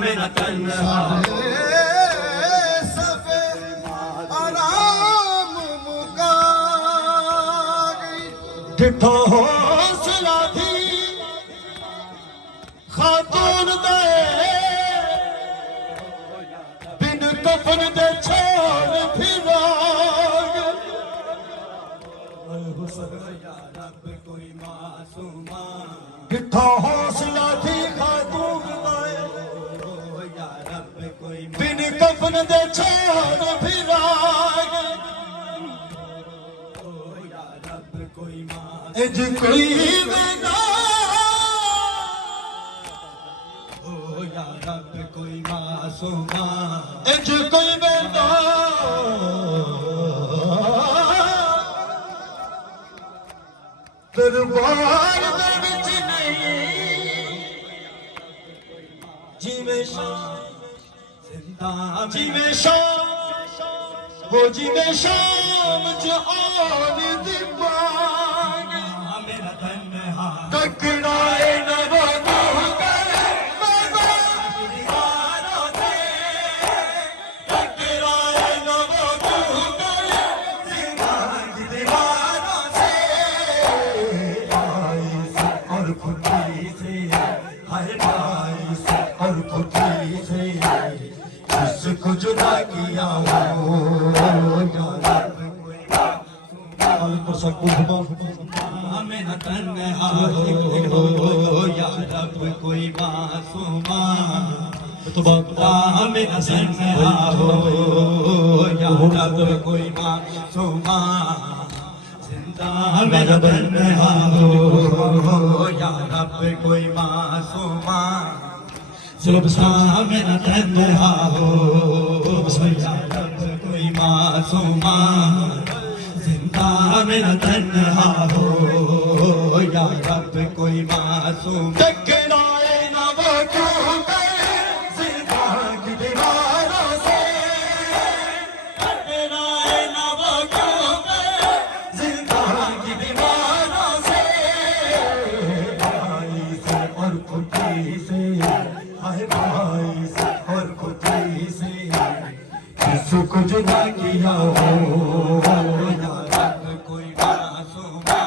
में न तन्हा सब आराम मुका गई। डिठो हौसला थी खातून दे बिन कफन दे छोड़ फिरा कोई मासूमा डिठो हौसला थी खातून दे बिन कफन दे छोड़ फिरा इंज कोई बना या रब कोई मासूमा इंज कोई बना दरबार दे विच नहीं जिवें शाम जिंदा जिवें शाम वो जिवें शाम च आन दी बाग मेरा तन्हा टकराए न वो जिसको जुदा किया हो हमें न तन्हा हो या रब कोई मासूमा हमें न तन्हा हो या रब कोई मासूमा जिंदा हमें न तन्हा हो या रब कोई मासूमा में न तन्हा हो या रब कोई मासूमा जिंदा में न तन्हा हो या रब कोई मासूम टकराए न वो टूटे जिंदा की दीवारों से टकराए न वो टूटे जिंदा की दीवारों से आई से और खुदी से भाई से और खुदी से जिसको जुदा किया हो या रब कोई मासूमा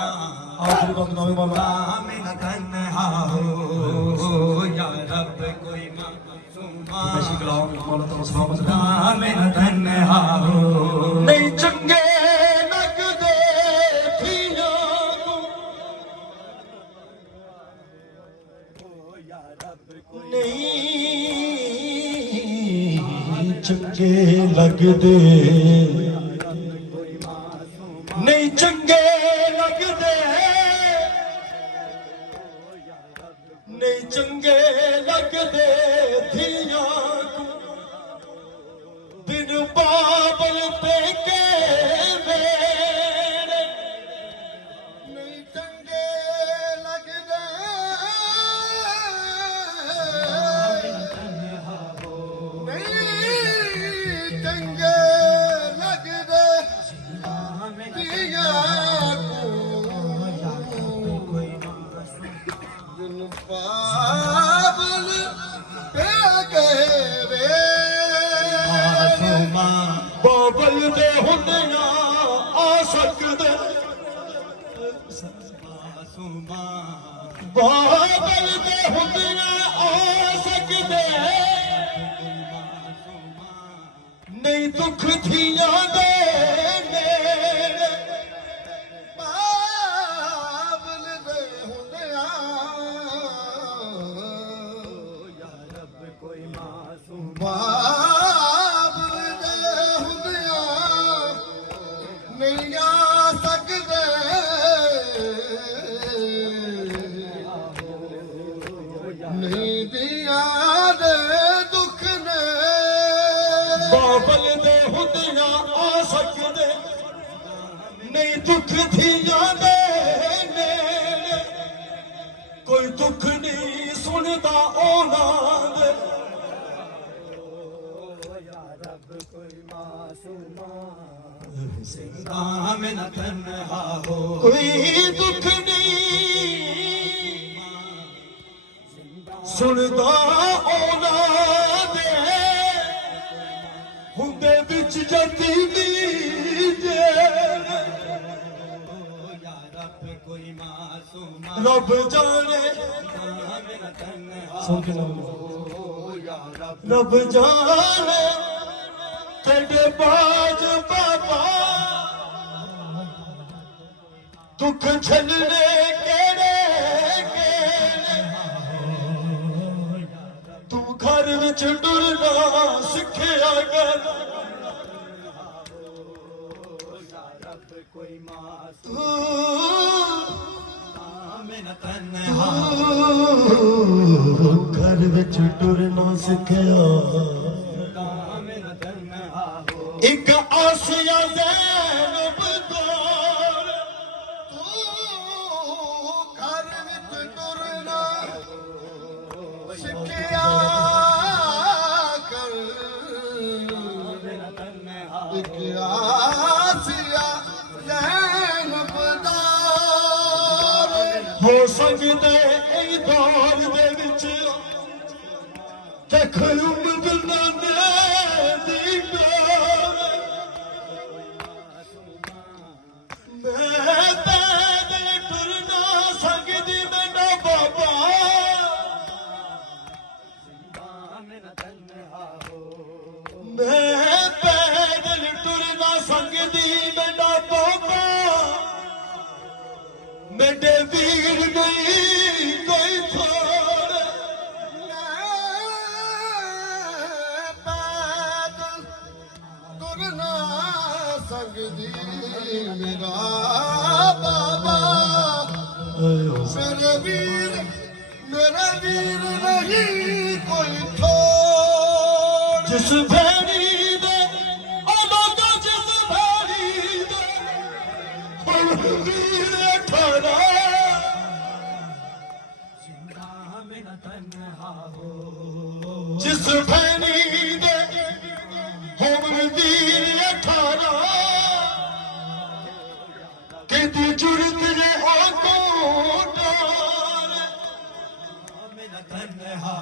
आखिरी बात नाम वाला में न तन्हा हो या रब कोई मासूमा बेशी कलाम मौला तआला सलामत में न तन्हा हो नहीं चंगे लगदे थिया को या रब नहीं चंगे लगदे नहीं चंगे लगदे नहीं चंगे लगदे थिया बिन बाबल पे के मेरे नहीं चंगे लगदे नहीं चंगे लगदे दिया बिन बाबल पे के वे बाबल दे हुंदिया आ सकदे बाबल दे हुंदिया आ सकदे नहीं दुख थिया दे मेरे बाबल दे हुंदिया या रब कोई मासूम बाबल दे हुंदिया नहीं आ सकदे नहीं दिया दे दुख ने बाबल दे हुंदिया आ सकदे नहीं दुख थिया दे मेरे कोई दुख नहीं सुनदा औलाद या रब कोई मासूमा जिंदा में न तन्हा हो कोई दुख नहीं सुनदा औलाद ਵਿੱਚ ਜਤੀ ਬੀਜੇ या रब कोई मासूम ਰੱਬ ਜਾਣੇ मेरा तन्हा ਸੁਣ ਕੇ हो या रब ਰੱਬ ਜਾਣੇ ਤੇਰੇ ਬਾਜ ਬਾਬਾ ਦੁੱਖ ਛੱਲਣੇ ਕਿਹੜੇ ਕਿਹੜੇ ਤੂੰ ਘਰ ਵਿੱਚ ਡੁਰਨਾ ਸਿੱਖਿਆ ਕਰ या रब कोई मासूम ਤੂੰ मेरा तन्हा ਘਰ ਵਿੱਚ ਟੁਰਨਾ ਸਿੱਖਿਆ मेरा तन्हा हो ਇੱਕ ਆਸਿਆ ਜ਼ੈਨਬ ਕੋਲ ਤੂੰ ਘਰ ਵਿੱਚ ਟੁਰਨਾ ਸਿੱਖਿਆ ਕਰ मेरा तन्हा ਇੱਕ ਆਸਿਆ ਜ਼ੈਨਬ ਦਾ ਹੋ ਸਕਦੇ ਇਹ ਦੌਰ ਦੇ ਵਿੱਚ ਦੇਖ ਉਮਰ ਦੀ ਡੋਰ ਮੈਂ ਪੈਦਲ ਟੁਰਨਾ ਸਕਦੀ ਮੈਨੂੰ ਬਾਬਾ मेरा तन्हा हो ਮੈਂ ਪੈਦਲ ਟੁਰਨਾ ਸਕਦੀ ਮੈਨੂੰ ਬਾਬਾ ਮੇਰੇ ਵੀਰ ਨਹੀਂ ਕੋਈ ਥੋੜ ਪੈਦਲ ਤੁਰਨਾ ਸਕਦੀ ਮੇਰਾ ਬਾਬਾ ਮੇਰਾ ਵੀਰ ਨਹੀਂ ਕੋਈ ਥੋੜ ਜਿਸ ਭੈਣੀ ਦੇ ਅਲੋਗਾ ਜਿਸ ਭੈਣੀ ਦੇ ਹੁਣ ਵੀਰ ਠਾਣਾ मेरा तन्हा हो ਜਿਸ ਭੈਣੀ ਦੇ ਹੁਣ ਵੀਰ ਠਾਣਾ ਕਿਤੇ ਜੁਰਤ ਨੇ ਆ ਕੋ ਡਾਰ मेरा तन्हा